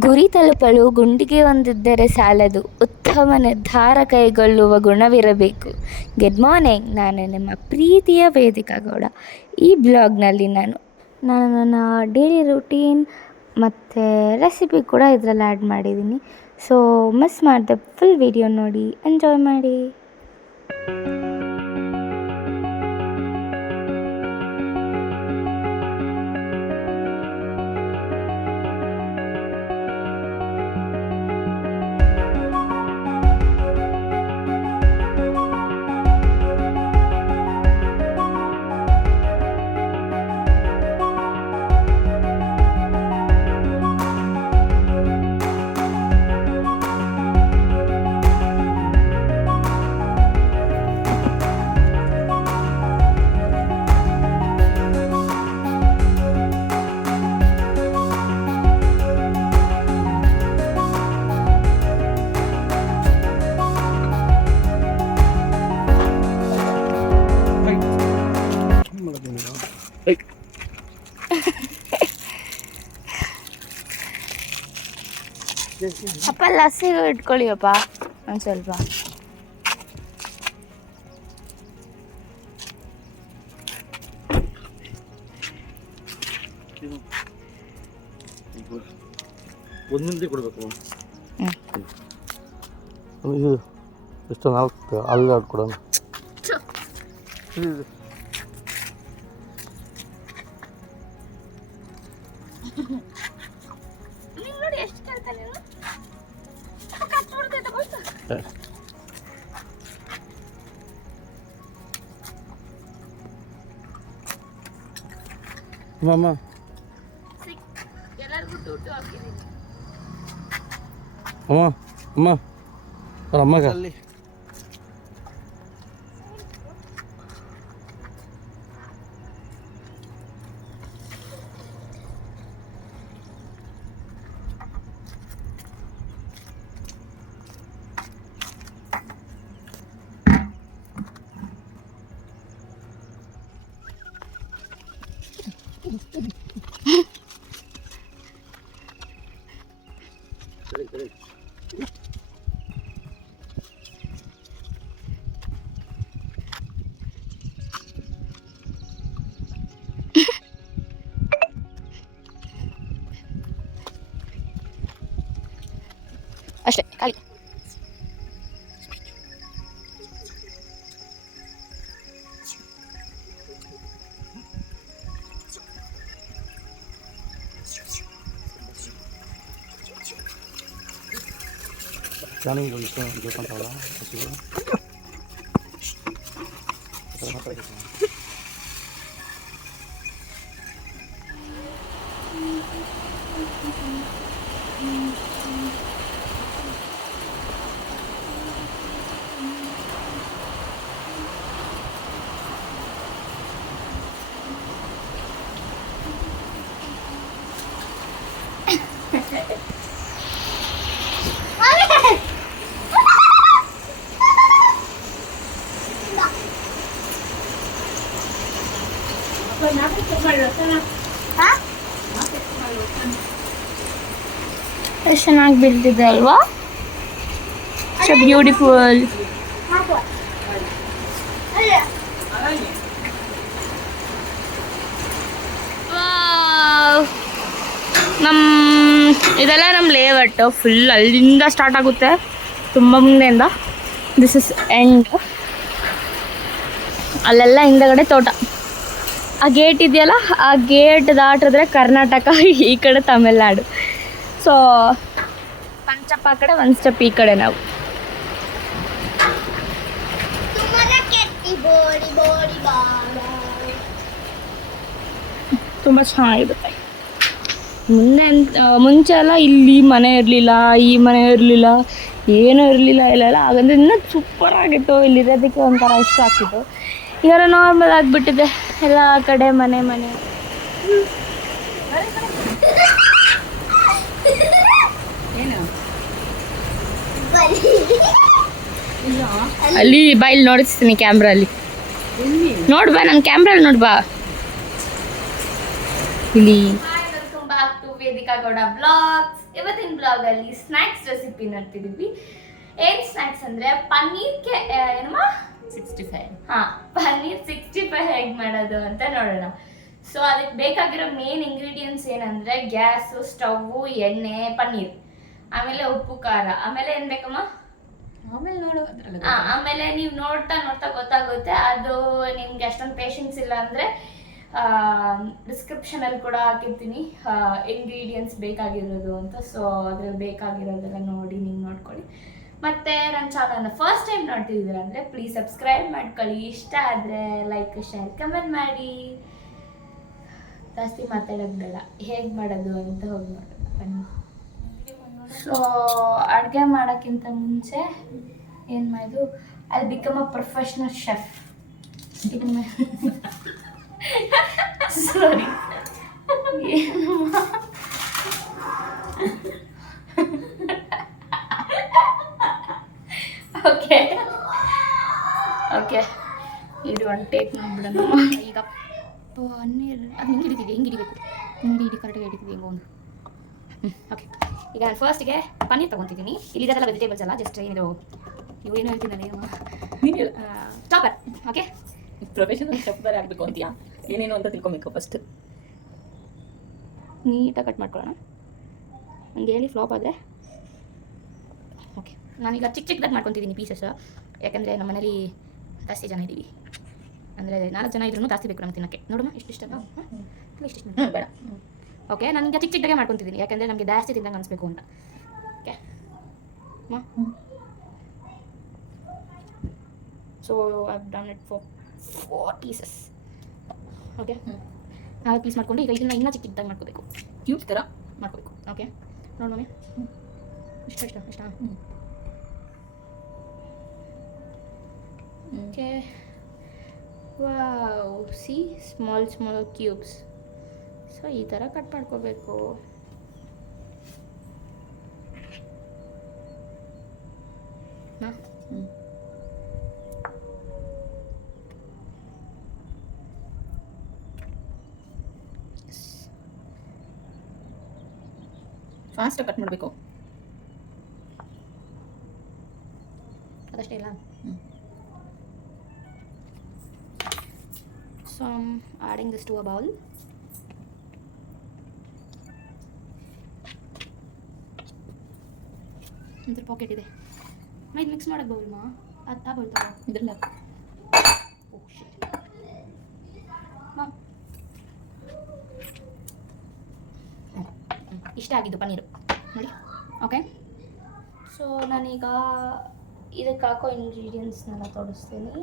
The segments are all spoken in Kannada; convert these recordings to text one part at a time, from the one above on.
ಗುರಿ ತಲುಪಲು ಗುಂಡಿಗೆ ಒಂದಿದ್ದರೆ ಸಾಲದು, ಉತ್ತಮ ನಿರ್ಧಾರ ಕೈಗೊಳ್ಳುವ ಗುಣವಿರಬೇಕು. ಗುಡ್ ಮಾರ್ನಿಂಗ್, ನಾನು ನಿಮ್ಮ ಪ್ರೀತಿಯ ವೇದಿಕಾ ಗೌಡ. ಈ ಬ್ಲಾಗ್ನಲ್ಲಿ ನಾನು ನನ್ನ ಡೈಲಿ ರೂಟೀನ್ ಮತ್ತು ರೆಸಿಪಿ ಕೂಡ ಇದರಲ್ಲಿ ಆ್ಯಡ್ ಮಾಡಿದ್ದೀನಿ. ಸೊ ಮಿಸ್ ಮಾಡಿದೆ ಫುಲ್ ವಿಡಿಯೋ ನೋಡಿ, ಎಂಜಾಯ್ ಮಾಡಿ. ಅಪ್ಪ ಲಸ್ಸಿ ಇಟ್ಕೊಳ್ಳಿಯಪ್ಪ ಒಂದು ಸ್ವಲ್ಪ. ಒಂದೊಂದೇ ಕೊಡಬೇಕು. ಇದು ಎಷ್ಟು 4 ಅಲ್ಲಿ ಕೊಡೋಣ. ಅಮ್ಮ ಅಮ್ಮ ಅಮ್ಮ ಅವ್ರ ಅಮ್ಮಗ ಅಷ್ಟೇ ಖಾಲಿ. ಜಾನಿಗೆ ಜೋಕಂತವಲ್ಲ ಎಷ್ಟು ಚೆನ್ನಾಗಿ ಬೀಳ್ತಿದೆ ಅಲ್ವಾ? So beautiful. ಇದೆಲ್ಲ ನಮ್ಮ ಲೇಔಟು ಫುಲ್ ಅಲ್ಲಿಂದ ಸ್ಟಾರ್ಟ್ ಆಗುತ್ತೆ, ತುಂಬ ಮುಂದೆಯಿಂದ. This is end. ಅಲ್ಲೆಲ್ಲ ಹಿಂದಗಡೆ ತೋಟ. ಆ ಗೇಟ್ ಇದೆಯಲ್ಲ, ಆ ಗೇಟ್ ದಾಟಿದ್ರೆ ಕರ್ನಾಟಕ, ಈ ಕಡೆ ತಮಿಳ್ನಾಡು. ಸೊ ಒಂದು ಸ್ಟೆಪ್ ಆ ಕಡೆ, ಒಂದು ಸ್ಟೆಪ್ ಈ ಕಡೆ ನಾವು. ತುಂಬ ಚೆನ್ನಾಗಿರುತ್ತೆ. ಮುಂಚೆ ಎಲ್ಲ ಇಲ್ಲಿ ಮನೆ ಇರಲಿಲ್ಲ, ಈ ಮನೆ ಇರಲಿಲ್ಲ, ಏನೂ ಇರಲಿಲ್ಲ. ಇಲ್ಲೆಲ್ಲ ಹಾಗಂದ್ರೆ ಇನ್ನೂ ಸೂಪರ್ ಆಗಿತ್ತು. ಇಲ್ಲಿರೋದಕ್ಕೆ ಒಂಥರ ಇಷ್ಟ ಆಗ್ತಿತ್ತು. ಈಗ ನಾರ್ಮಲ್ ಆಗಿಬಿಟ್ಟಿದೆ ಎಲ್ಲ ಕಡೆ ಮನೆ. ಅಲ್ಲಿ ಬಾಯಲ್ಲಿ ನೋಡಿಸ್ತೀನಿ ಕ್ಯಾಮ್ರಲ್ಲಿ. ನೋಡ್ಬಾ, ನನ್ನ ಕ್ಯಾಮ್ರಲ್ಲಿ ನೋಡ್ಬಾ ಇಲ್ಲಿ. ವೇದಿಕಾ ಗೌಡ ಬ್ಲಾಗ್ಸ್. ಇವತ್ತಿನ ಬ್ಲಾಗಲ್ಲಿ ಸ್ನ್ಯಾಕ್ಸ್ ರೆಸಿಪಿ ನೋಡ್ತಿದ್ದೀವಿ. ಏನು ಸ್ನ್ಯಾಕ್ಸ್ ಅಂದರೆ ಪನ್ನೀರ್ಗೆ ಏನಮ್ಮ 65. ಹಾಂ, ಪನ್ನೀರ್ 65 ಹೇಗೆ ಮಾಡೋದು ಅಂತ ನೋಡೋಣ. ಸೊ ಅದಕ್ಕೆ ಬೇಕಾಗಿರೋ ಮೇನ್ ಇಂಗ್ರೀಡಿಯೆಂಟ್ಸ್ ಏನಂದರೆ ಗ್ಯಾಸು, ಸ್ಟವ್ವು, ಎಣ್ಣೆ, ಪನ್ನೀರ್, ಆಮೇಲೆ ಉಪ್ಪು, ಖಾರ, ಆಮೇಲೆ ಏನು ಬೇಕಮ್ಮ? ಆಮೇಲೆ ನೋಡು ಅದ್ರಲ್ಲಿ ಆಮೇಲೆ ನೀವು ನೋಡ್ತಾ ನೋಡ್ತಾ ಗೊತ್ತಾಗುತ್ತೆ. ಅದು ನಿಮ್ಗೆ ಅಷ್ಟೊಂದು ಪೇಷನ್ಸ್ ಇಲ್ಲ ಅಂದರೆ ಡಿಸ್ಕ್ರಿಪ್ಷನಲ್ಲಿ ಕೂಡ ಹಾಕಿರ್ತೀನಿ ಇಂಗ್ರೀಡಿಯೆಂಟ್ಸ್ ಬೇಕಾಗಿರೋದು ಅಂತ. ಸೊ ಅದ್ರಲ್ಲಿ ಬೇಕಾಗಿರೋದೆಲ್ಲ ನೋಡಿ ನೀವು ನೋಡ್ಕೊಳ್ಳಿ. ಮತ್ತು ನನ್ನ ಚಾನಲ್ನ ಫಸ್ಟ್ ಟೈಮ್ ನೋಡ್ತಿದ್ದೀರ ಅಂದರೆ ಪ್ಲೀಸ್ ಸಬ್ಸ್ಕ್ರೈಬ್ ಮಾಡ್ಕೊಳ್ಳಿ. ಇಷ್ಟ ಆದರೆ ಲೈಕ್, ಶೇರ್, ಕಮೆಂಟ್ ಮಾಡಿ. ಜಾಸ್ತಿ ಮಾತಾಡೋದು ಬೇಡ, ಹೇಗೆ ಮಾಡೋದು ಅಂತ ಹೋಗಿ ನೋಡೋಣ ಬನ್ನಿ. ಸೊ ಅಡುಗೆ ಮಾಡೋಕ್ಕಿಂತ ಮುಂಚೆ ಏನು ಮಾಡೋದು, I become a professional chef. Sorry, okay okay, ಇದು ಒಂದು ಟೇಕ್ ಮಾಡಿಬಿಡೋಣ. ಈಗ ಪನ್ನೀರ್ ಅದು ಹಿಂಗೆ ಹಿಡಿತಿದೆ, ಹಿಂಗೆ ಹಿಡಿಬೇಕು, ಹಿಂಗೆ ಹಿಡಿ, ಕರೆಕ್ಟಾಗಿ ಹಿಡಿತಿದೆ ಹಿಂಗೆ ಒಂದು. ಓಕೆ, ಈಗ ನಾನು ಫಸ್ಟಿಗೆ ಪನ್ನೀರ್ ತೊಗೊತಿದ್ದೀನಿ. ಇಲ್ಲಿದೆಲ್ಲ ವೆಜಿಟೇಬಲ್ಸ್ ಅಲ್ಲ, ಜಸ್ಟ್ ಇದು ಇವು ಏನು ಹೇಳ್ತೀನಲ್ಲ, ಏನು ಚಾಪರ್. ಓಕೆ, ಪ್ರೊಫೆಷನಲ್ ಶೆಫ್ ಬೇರೆ ಆಗಬೇಕು ಅಂತೀಯಾ? ಏನೇನು ಅಂತ ತಿಳ್ಕೊಬೇಕು ಫಸ್ಟ್. ನೀಟಾಗಿ ಕಟ್ ಮಾಡ್ಕೊಳ್ಳೋಣ. ಹಂಗೆ ಹೇಳಿ ಫ್ಲಾಪ್ ಆದರೆ ಓಕೆ. ನಾನೀಗ ಚಿಕ್ಕ ಚಿಕ್ಕದಾಗಿ ಮಾಡ್ಕೊತಿದ್ದೀನಿ ಪೀಸಸ್, ಯಾಕಂದರೆ ನಮ್ಮ ಮನೇಲಿ ಜಾಸ್ತಿ ಜನ ಇದ್ದೀವಿ. ಅಂದರೆ 4 ಜನ ಇದ್ರೂ ಜಾಸ್ತಿ ಬೇಕು ನಮ್ಗೆ ತಿನ್ನೋಕ್ಕೆ. ನೋಡಮ್ಮ ಇಷ್ಟಿಷ್ಟ ಇಷ್ಟಿಷ್ಟು ಬೇಡ. ಓಕೆ, ನಾನೀಗ ಚಿಕ್ಕ ಚಿಕ್ಕದಾಗೆ ಮಾಡ್ಕೊತಿದ್ದೀನಿ, ಯಾಕಂದರೆ ನಮಗೆ ಜಾಸ್ತಿ ತಿಂದಂಗೆ ಅನಿಸ್ಬೇಕು ಅಂತ. Okay, so I have done it for 4 pieces. Okay, 4 piece ಮಾಡ್ಕೊಂಡು ಈಗ ಇದನ್ನು ಇನ್ನೂ ಚಿಕ್ಕ ಚಿಕ್ಕದಾಗಿ ಮಾಡ್ಕೋಬೇಕು, ಕ್ಯೂಬ್ಸ್ ಥರ ಮಾಡ್ಕೋಬೇಕು. ಓಕೆ, ನೋಡೋಣ ಇಷ್ಟ okay. Wow, C small cubes. So ಈ ಥರ ಕಟ್ ಮಾಡ್ಕೋಬೇಕು. ಫಾಸ್ಟಾಗಿ ಕಟ್ ಮಾಡಬೇಕು. ಅದಷ್ಟೇ ಇಲ್ಲ. So I'm adding this to a bowl. ಇದ್ರ ಪಾಕೆಟ್ ಇದೆ ಇದು ಮಿಕ್ಸ್ ಮಾಡೋಕ್ಕೆ ಬೌಲ್ ಮಾ ಅದು ಆ ಬೌಲ್ ತಗೋ. ಇದ್ರಲ್ಲ ಇಷ್ಟ ಆಗಿದ್ದು ಪನ್ನೀರು ನೋಡಿ. ಓಕೆ, ಸೊ ನಾನೀಗ ಇದಕ್ಕೆ ಹಾಕೋ ಇಂಗ್ರೀಡಿಯೆಂಟ್ಸ್ನೆಲ್ಲ ತೋರಿಸ್ತೀನಿ.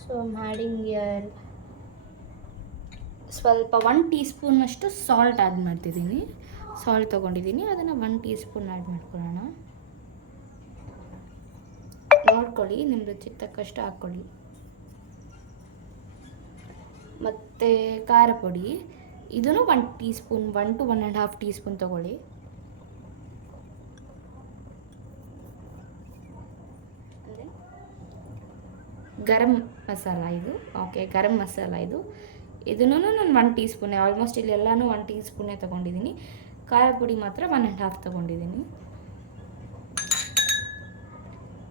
ಸೊ ಆ್ಯಡಿಂಗ್ ಇಯರ್ ಸ್ವಲ್ಪ 1 ಟೀ ಸ್ಪೂನಷ್ಟು ಸಾಲ್ಟ್ ಆ್ಯಡ್ ಮಾಡ್ತಿದ್ದೀನಿ. ಸಾಲ್ಟ್ ತೊಗೊಂಡಿದ್ದೀನಿ, ಅದನ್ನು 1 ಟೀ ಸ್ಪೂನ್ ಆ್ಯಡ್ ಮಾಡ್ಕೊಳ್ಳೋಣ. ನೋಡ್ಕೊಳ್ಳಿ, ನಿಮ್ಮ ರುಚಿಗೆ ತಕ್ಕಷ್ಟು ಹಾಕ್ಕೊಳ್ಳಿ. ಮತ್ತು ಖಾರ ಪುಡಿ ಇದನ್ನು 1 tea spoon, 1 to 1.5 tea spoon ತೊಗೊಳ್ಳಿ. ಗರಂ ಮಸಾಲ ಇದು. ಓಕೆ, ಗರಂ ಮಸಾಲ ಇದನ್ನು ನಾನು 1 ಟೀ ಸ್ಪೂನೇ, ಆಲ್ಮೋಸ್ಟ್ ಇಲ್ಲಿ ಎಲ್ಲನೂ 1 ಟೀ ಸ್ಪೂನೇ ತೊಗೊಂಡಿದ್ದೀನಿ. ಖಾರ ಪುಡಿ ಮಾತ್ರ 1.5 ತೊಗೊಂಡಿದ್ದೀನಿ.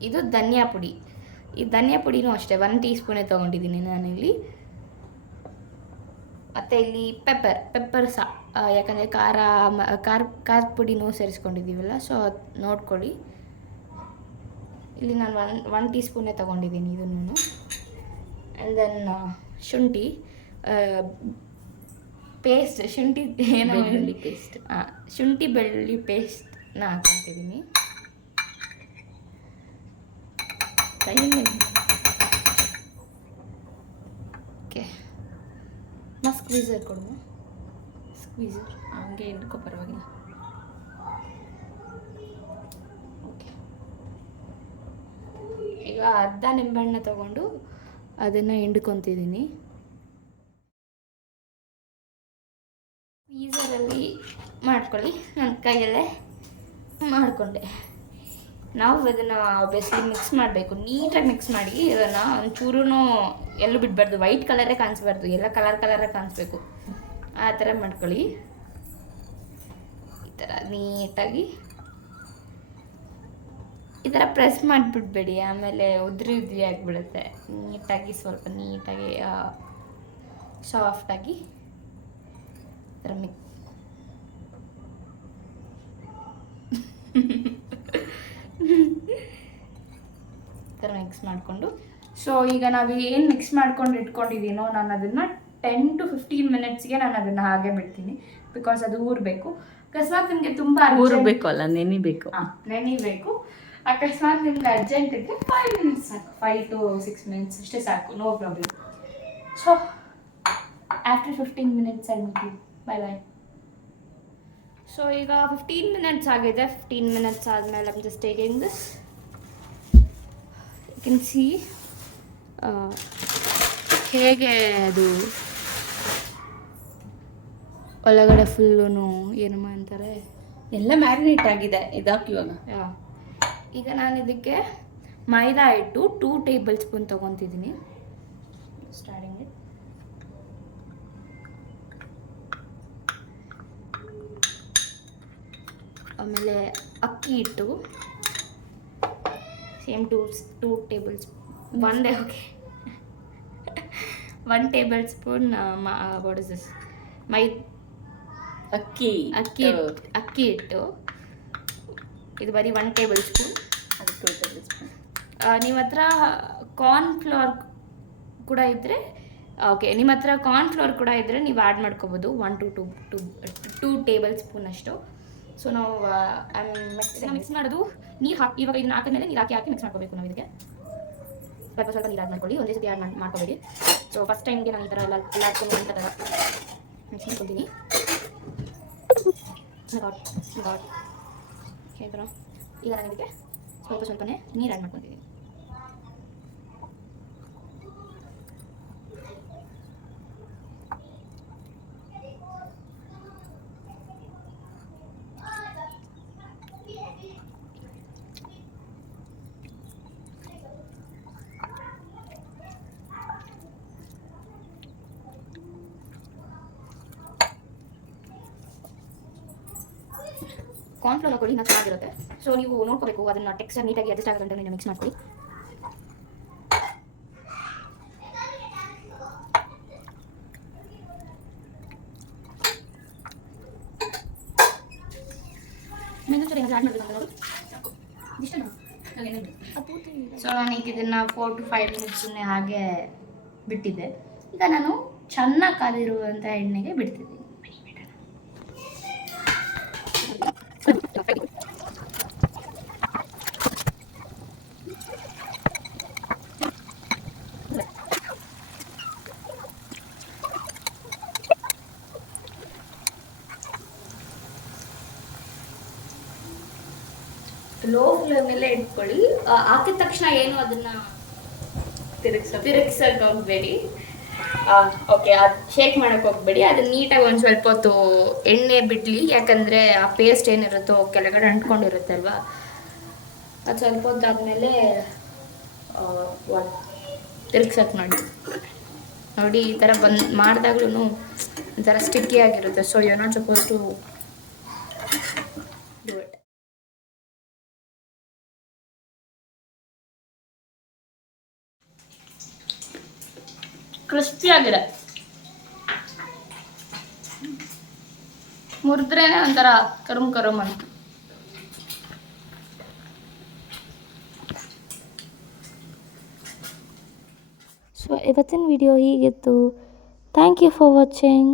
ಇದು ಧನಿಯಾ ಪುಡಿ. ಈ ಧನಿಯಾ ಪುಡಿನೂ ಅಷ್ಟೇ 1 ಟೀ ಸ್ಪೂನೇ ತೊಗೊಂಡಿದ್ದೀನಿ ನಾನಿಲ್ಲಿ. ಮತ್ತು ಇಲ್ಲಿ ಪೆಪ್ಪರ್ ಯಾಕಂದರೆ ಖಾರ ಪುಡಿನೂ ಸೇರಿಸ್ಕೊಂಡಿದ್ದೀವಲ್ಲ, ಸೊ ಅದು ನೋಡ್ಕೊಳ್ಳಿ. ಇಲ್ಲಿ ನಾನು 1 ಟೀ ಸ್ಪೂನೇ ತೊಗೊಂಡಿದ್ದೀನಿ ಇದನ್ನು. ಆ್ಯಂಡ್ ದೆನ್ ಶುಂಠಿ ಪೇಸ್ಟ್, ಶುಂಠಿ ಬೆಳ್ಳುಳ್ಳಿ ಪೇಸ್ಟ್, ಶುಂಠಿ ಬೆಳ್ಳುಳ್ಳಿ ಪೇಸ್ಟ್ನ ಹಾಕ್ಕೊತಿದ್ದೀನಿ. ಓಕೆ, ಸ್ಕ್ವೀಸರ್ ಕೊಡುವ. ಸ್ಕ್ವೀಸರ್ ಹಂಗೆ ಹಿಡ್ಕೊ, ಪರವಾಗಿಲ್ಲ. ಓಕೆ, ಈಗ ಅರ್ಧ ನಿಂಬೆಹಣ್ಣು ತೊಗೊಂಡು ಅದನ್ನು ಹಿಂಡ್ಕೊತಿದ್ದೀನಿ. ಸ್ಕ್ವೀಸರಲ್ಲಿ ಮಾಡ್ಕೊಳ್ಳಿ, ನನ್ನ ಕೈಯಲ್ಲೇ ಮಾಡಿಕೊಂಡೆ. ನಾವು ಇದನ್ನು ಆಬ್ವಿಯಸ್ಲಿ ಮಿಕ್ಸ್ ಮಾಡಬೇಕು, ನೀಟಾಗಿ ಮಿಕ್ಸ್ ಮಾಡಿ. ಇದನ್ನು ಒಂಚೂರು ಎಲ್ಲೂ ಬಿಡಬಾರ್ದು, ವೈಟ್ ಕಲರೇ ಕಾಣಿಸ್ಬಾರ್ದು, ಎಲ್ಲ ಕಲರೇ ಕಾಣಿಸ್ಬೇಕು. ಆ ಥರ ಮಾಡ್ಕೊಳ್ಳಿ. ಥರ ನೀಟಾಗಿ ಈ ಥರ ಪ್ರೆಸ್ ಮಾಡಿಬಿಡ್ಬೇಡಿ, ಆಮೇಲೆ ಉದ್ರಿ ಆಗಿಬಿಡುತ್ತೆ. ನೀಟಾಗಿ ಸ್ವಲ್ಪ ನೀಟಾಗಿ ಸಾಫ್ಟಾಗಿ ಈ ಥರ ಥರ ಮಿಕ್ಸ್ ಮಾಡಿಕೊಂಡು, ಸೊ ಈಗ ನಾವು ಏನು ಮಿಕ್ಸ್ ಮಾಡ್ಕೊಂಡು ಇಟ್ಕೊಂಡಿದ್ದೀನೋ ನಾನು ಅದನ್ನು 10 to 15 ಮಿನಿಟ್ಸ್ಗೆ ನಾನು ಅದನ್ನು ಹಾಗೆ ಬಿಡ್ತೀನಿ. ಬಿಕಾಸ್ ಅದು ಊರಬೇಕು. ಅಕಸ್ಮಾತ್ ನಿಮಗೆ ತುಂಬ ಊರಬೇಕು ಅಲ್ಲ, ನೆನಿಬೇಕು. ನೆನಿಬೇಕು. ಅಕಸ್ಮಾತ್ ನಿಮ್ಗೆ ಅರ್ಜೆಂಟ್ ಇದ್ದರೆ 5 ಮಿನಿಟ್ಸ್ ಸಾಕು, 5 to 6 ಮಿನಿಟ್ಸ್ ಅಷ್ಟೇ ಸಾಕು, no problem. So after 15 minutes I meet you. Bye bye. So ಈಗ 15 ಮಿನಿಟ್ಸ್ ಆಗಿದೆ. 15 ಮಿನಿಟ್ಸ್ ಆದಮೇಲೆ I'm just taking this. You can see ಹೇಗೆ ಅದು ಒಳಗಡೆ ಫುಲ್ಲು ಏನಮ್ಮ ಅಂತಾರೆ, ಎಲ್ಲ ಮ್ಯಾರಿನೇಟ್ ಆಗಿದೆ. ಇದಾಕಿ ಇವಾಗ. ಈಗ ನಾನು ಇದಕ್ಕೆ ಮೈದಾ ಹಿಟ್ಟು 2 ಟೇಬಲ್ ಸ್ಪೂನ್ ತೊಗೊತಿದ್ದೀನಿ. Starting it. ಆಮೇಲೆ ಅಕ್ಕಿ ಹಿಟ್ಟು ಸೇಮ್ 2 ಟೇಬಲ್ ಸ್ಪೂನ್. ಒಂದೇ okay 1 tablespoon what is this ಅಕ್ಕಿ ಹಿಟ್ಟು. ಇದು ಬರೀ 1 ಟೇಬಲ್ ಸ್ಪೂನ್. ಅದು 2 ಟೇಬಲ್ ಸ್ಪೂನ್. ನಿಮ್ಮ ಹತ್ರ ಕಾರ್ನ್ಫ್ಲೋರ್ ಕೂಡ ಇದ್ದರೆ ಓಕೆ, ನಿಮ್ಮ ಹತ್ರ ಕಾರ್ನ್ಫ್ಲೋರ್ ಕೂಡ ಇದ್ದರೆ ನೀವು ಆ್ಯಡ್ ಮಾಡ್ಕೋಬೋದು 1 to 2 ಟೇಬಲ್ ಸ್ಪೂನ್ ಅಷ್ಟು. ಸೊ ನಾವು ಮಿಕ್ಸ್ ಮಾಡೋದು ನೀರು ಹಾಕಿ, ಇವಾಗ ಇದನ್ನ ಹಾಕಿದ್ಮೇಲೆ ನೀರು ಹಾಕಿ ಮಿಕ್ಸ್ ಮಾಡ್ಕೋಬೇಕು ನಾವು. ಇದಕ್ಕೆ ಸ್ವಲ್ಪ ನೀರು ಆ್ಯಡ್ ಮಾಡ್ಕೊಳ್ಳಿ, ಒಂದೇ ಸತಿ ಆ್ಯಡ್ ಮಾಡ್ಕೋಬೇಡಿ. ಸೊ ಫಸ್ಟ್ ಟೈಮ್ಗೆ ನಾನು ಈ ಥರ ಎಲ್ಲ ಹಾಕ್ಕೊಂಡು ಅಂತ ಮಿಕ್ಸ್ ಮಾಡ್ಕೊತೀನಿ. ಈಗ ನಾನು ಇದಕ್ಕೆ ಸ್ವಲ್ಪನೇ ನೀರು ಆ್ಯಡ್ ಮಾಡ್ಕೊತೀನಿ. ಕಾರ್ನ್ಫ್ಲೋರ್ ಹಾಕೊಳ್ಳಿ, ಇನ್ನೂ ಚೆನ್ನಾಗಿರುತ್ತೆ. ಸೊ ನೀವು ನೋಡ್ಕೋಬೇಕು ಅದನ್ನು ಟೆಕ್ಸ್ಚರ್ ನೀಟಾಗಿ ಅಡ್ಜಸ್ಟ್ ಆಗುತ್ತೆ ಅಂತ ನೀವು ಮಿಕ್ಸ್ ಮಾಡ್ಕೊಳ್ಳಿ. ಸೊ ನಾನು ಈಗ ಇದನ್ನು 4 to 5 ಮಿನಿಟ್ಸ್ ಹಾಗೆ ಬಿಟ್ಟಿದ್ದೆ. ಈಗ ನಾನು ಚೆನ್ನಾಗಿ ಕಾದಿರುವಂಥ ಎಣ್ಣೆಗೆ ಬಿಡ್ತಿದ್ದೀನಿ. ಲೋ ಫ್ಲೇಮಲ್ಲೇ ಇಟ್ಕೊಳ್ಳಿ. ಹಾಕಿದ ತಕ್ಷಣ ಏನು ಅದನ್ನು ತಿರುಗಿಸೋಕೆ ಹೋಗಬೇಡಿ. ಓಕೆ, ಅದು ಶೇಕ್ ಮಾಡೋಕ್ಕೆ ಹೋಗಬೇಡಿ. ಅದನ್ನು ನೀಟಾಗಿ ಒಂದು ಸ್ವಲ್ಪ ಹೊತ್ತು ಎಣ್ಣೆ ಬಿಡಲಿ, ಯಾಕಂದರೆ ಆ ಪೇಸ್ಟ್ ಏನಿರುತ್ತೋ ಕೆಳಗಡೆ ಅಂಟ್ಕೊಂಡಿರುತ್ತಲ್ವ, ಅದು ಸ್ವಲ್ಪ ಹೊತ್ತಾದಮೇಲೆ ತಿರುಗ್ಸೋಕೆ ನೋಡಿ. ಈ ಥರ ಮಾಡಿದಾಗ್ಲೂ ಒಂಥರ ಸ್ಟಿಕ್ಕಿ ಆಗಿರುತ್ತೆ. So you are not suppose to do it. Crispy ಆಗಿದೆ, ಮುರಿದ್ರೇನೆ ಒಂಥರ ಕರುಮ್ ಅಂತ. ಸೊ ಇವತ್ತಿನ ವಿಡಿಯೋ ಹೀಗಿತ್ತು. Thank you for watching.